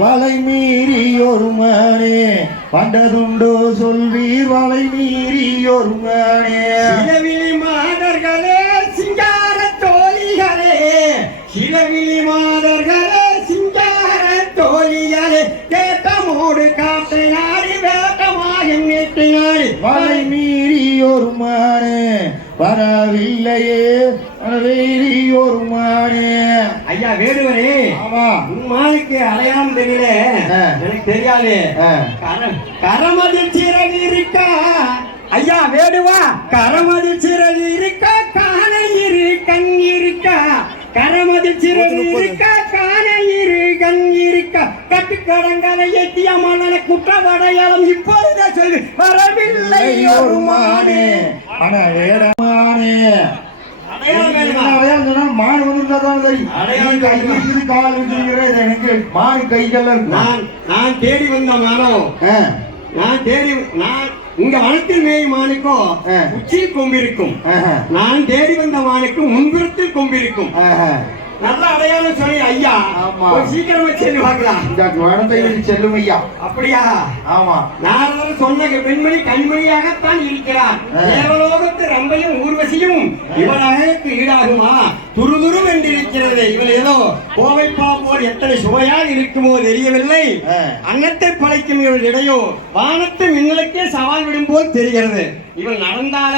வலை மீறி ஒரு மனே பண்டதுண்டோ சொல்வீர் வலை மீறி ஒரு மனே சிலவிழி மாதர்களே சிங்கார தோழிகளே. சிலவிழி மாதர்களே சிங்கார தோழிகளே. கேட்டமோடு நாடி வேட்டமாக நீட்டினாடி வலை மீறி ஒரு மனே வரவில்லையே. ஒரு மனே. ஐயா வேடுவரே ஆமா. உம்மானுக்கு அடையாளம் தெரியல. எனக்கு தெரியாது. ஆ. கர- கரமதில் சிறகு இருக்கா? ஐயா வேடுவா கரமதில் சிறகு இருக்கா? காண இரு கண் இருக்கா? கரமதில் சிறகு இருக்கா? காண இரு கண் இருக்கா? கட்டுக்கடங்களை எத்திய மன்னன குற்றவடையாளம் இப்பொழுதே சொல்லு வரவில்லை ஒரு மானே. அட வேடமானே மாடு வந்துருந்தா தான் தெரியும். கால் எனக்கு மாடு இருக்கு? நான் நான் தேடி வந்த மனம் ஆ, நான் தேடி நான் இங்க வனத்தில் மேயும் மானுக்கோ. உச்சியில் கொம்பிருக்கும். நான் தேடி வந்த மானுக்கு முன்புறத்தில் கொம்பிருக்கும். நல்ல அடையாளம் சொல்லி ஐயா. ஆமா. சீக்கிரமா செல்லு பார்க்கலாம் இந்த குழந்தை செல்லும் ஐயா. அப்படியா? ஆமா. நாரதர் சொன்ன பெண்மணி கண்மணியாகத்தான் இருக்கிறார். தேவலோகத்து ரம்பையும் ஊர்வசியும் இவள் அழகுக்கு ஈடாகுமா? துருதுரு வென்றிருக்கிறது இவள் ஏதோ கோவை பாம்போர் எத்தனை சுவையாக இருக்குமோ தெரியவில்லை. அன்னத்தை படைக்கும் இவள் இடையோ வானத்து மின்னலுக்கே சவால் விடும் போல் தெரிகிறது. இவள் நடந்தால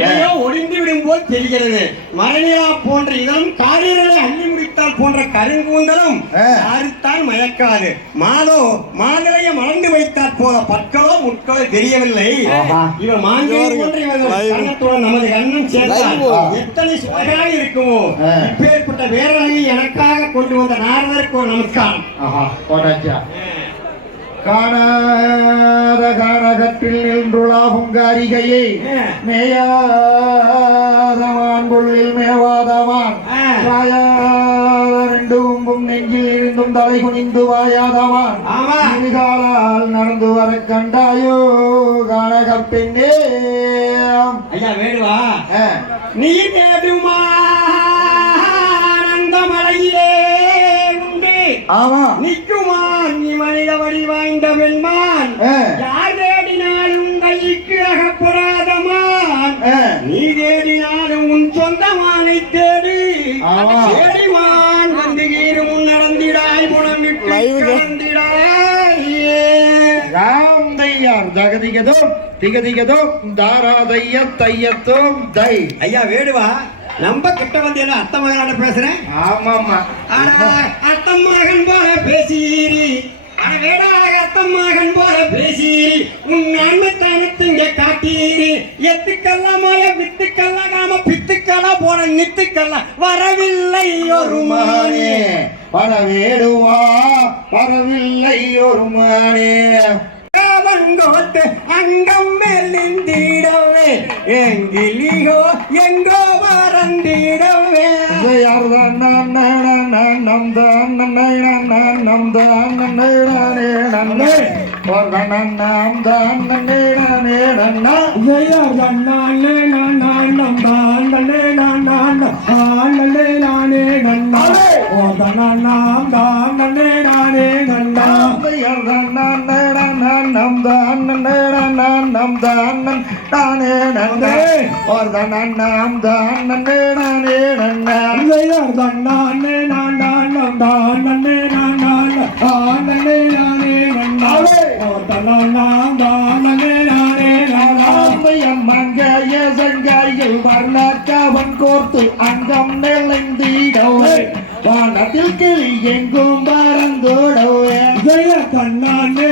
இடையோ ஒளிந்து விடும் போல் தெரிகிறது. மரநிலா போன்ற இதழும் காரியங்களை அள்ளி முடித்தால் போன்ற கருங்கூந்தலும். யாருத்தான் மயக்காது. மாதோ மாதுளைய மறந்து வைத்தாற் போல பற்களோ முட்களோ தெரியவில்லை. போன்ற இவர்கள் கண்ணத்துடன் நமது கண்ணம் சேர்த்தால் எத்தனை சுவையாக இருக்குமோ. இப்பேற்பட்ட வேரழகை எனக்காக கொண்டு வந்த நாரதருக்கு ஒரு நமஸ்காரம். காணாத கானகத்தில் நின்றுளாகும் காரிகையை மேயாதவான் தலை குனிந்து வாயாதவான். இருகாலால் நடந்து வர கண்டாயோ கானக பெண்ணே. ஐயா வேடுவா நீ வேடுமா அந்த மலையிலே உண்டு. ஆமா. நிற்குமா நீ மனித வடி வாய்ந்த வெண்மான். ஆ. யார் தேடினாலும் கைக்கு அகப்படாதமான். நீ தேடினாலும் உன் சொந்தமானை தேடி. தையார் ஜகதிகதோம் திகதிகதோம் தாராதைய தையத்தோம் தை. ஐயா வேடுவா நம்ம கிட்ட வந்து என்ன அத்த மகனாட பேசுறேன்? ஆமாமா அட, அத்தம் மகன் போல பேசீரி. வேடாக அத்தம் மகன் போல பேசீரி. உன் நன்மைத்தனத்தை இங்க காட்டீரி. எத்துக்கல்லாமய வித்துக்கல்லாகாம பித்துக்கெல்லாம் போன நித்துக்கெல்லாம் வரவில்லை ஒரு மானே வரவேடுவா வரவில்லை ஒரு மணி வங்கோட்டு அங்கம் மெல்லிந்திடவே எங்கிலியோ எங்கோ மறந்திடவே யார் தான் நம் தான் நம் தான் நன்னே ஒரு நாம் தான் நன்னே நன்னா நம் தான் நம் தான் நானே நன்னே ஒரு நாம் தான் நன்னே நானே நன்னா மங்கைய சங்கையில் வர்ணாக்கவன் கோர்த்து அங்கம் நிலைந்திடவே வானத்தில் கிளி எங்கும் பறந்தோடவே நாம்பையர் எல்லோம்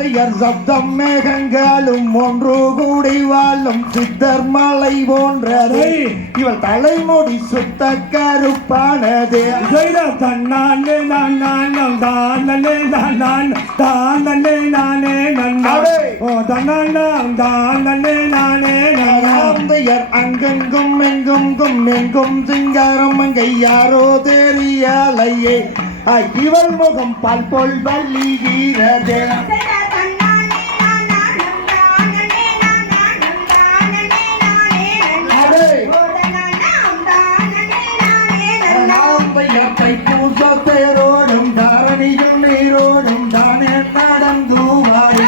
நாம்பையர் சப்தம் மேகங்களும் ஒன்று கூடி வாழும் சித்தர் மலை போன்றது. இவள் தலைமுடி சுத்த கருப்பானது. தன்னானே நான் நானம் தானே நான் நான் தானே நானே நன்னா. அடே. ஓ தன்னானம் தானே நானே நன்னா. ஆந்தையர் அங்கெங்கும் எங்கும் கும் எங்கும் சிங்காரம் அங்கை யாரோ தெரியலையே. இவள் முகம் பால் போல் வள்ளிகிறதே நீரோடும் தானே நடந்து வாரி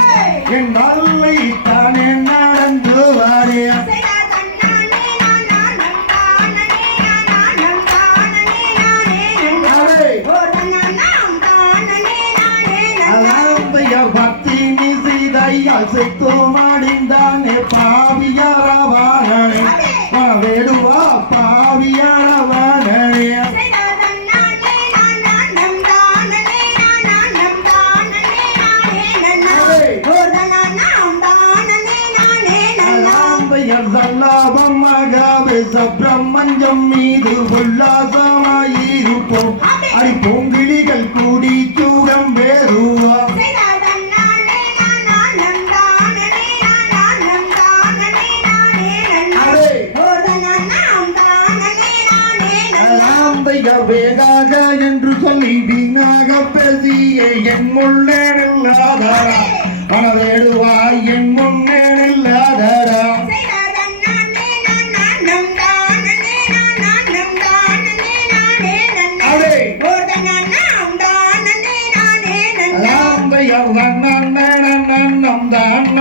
என் நல்லை தானே நடந்து வாரி அடே. அலாந்தைய பக்தி நிசிதையால் செத்து மாடிந்தானே பாவியாரவானே சுப்பிரமணியம் மீது உல்லாசமாயிருப்போம் அடி பூங்கிளிகள் கூடி சூடம் அலாந்தையர் வேகாக என்று சொல்லி வீணாக பேசிய என் முன்னே நில்லாதாரா மனவேடுவாய் என் முன்னே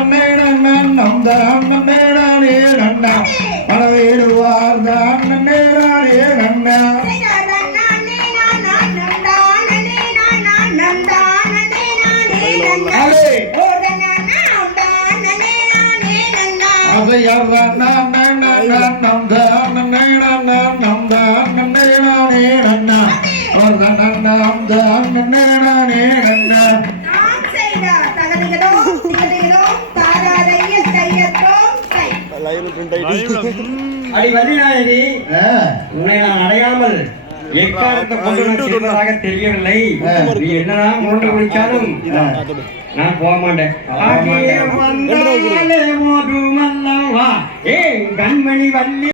நம் தான் நேரானே நன்னா மனவேடுவார் தான் நேரானே நன்னா அடே நம் உன்னை நான் அடையாமல் கொண்டு நான் தெரியவில்லை. நீ என்னதான் குடிச்சாலும் நான் போக மாட்டேன். ஏ கண்மணி வள்ளி